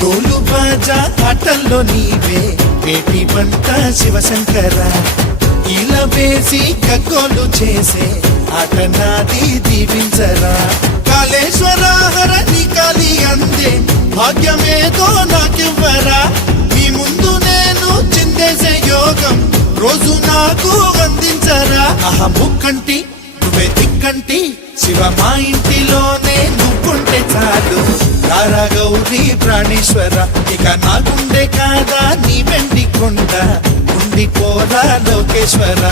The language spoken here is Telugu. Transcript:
తోలు బాజా ఆటల్లో నీవే వేటి పంట శివశంకర ఇలా వేసి గగ్గోలు చేసే ఆట నాది దీవించరా కాళేశ్వర హరణి కాలి అందే భాగ్యమేదో నాకివ్వరా మీ ముందు నేను చిందేసే యోగం రోజు నాకు అందించరా ఆహా ముక్కంటి నువ్వే దిక్కంటి శివ మా ఇంటిలోనే నువ్వుంటే చాలు తారా గౌరీ ప్రాణేశ్వర ఇక నాకుండే కాదా నీ వెండి కొండ ఉండిపోరా లోకేశ్వర.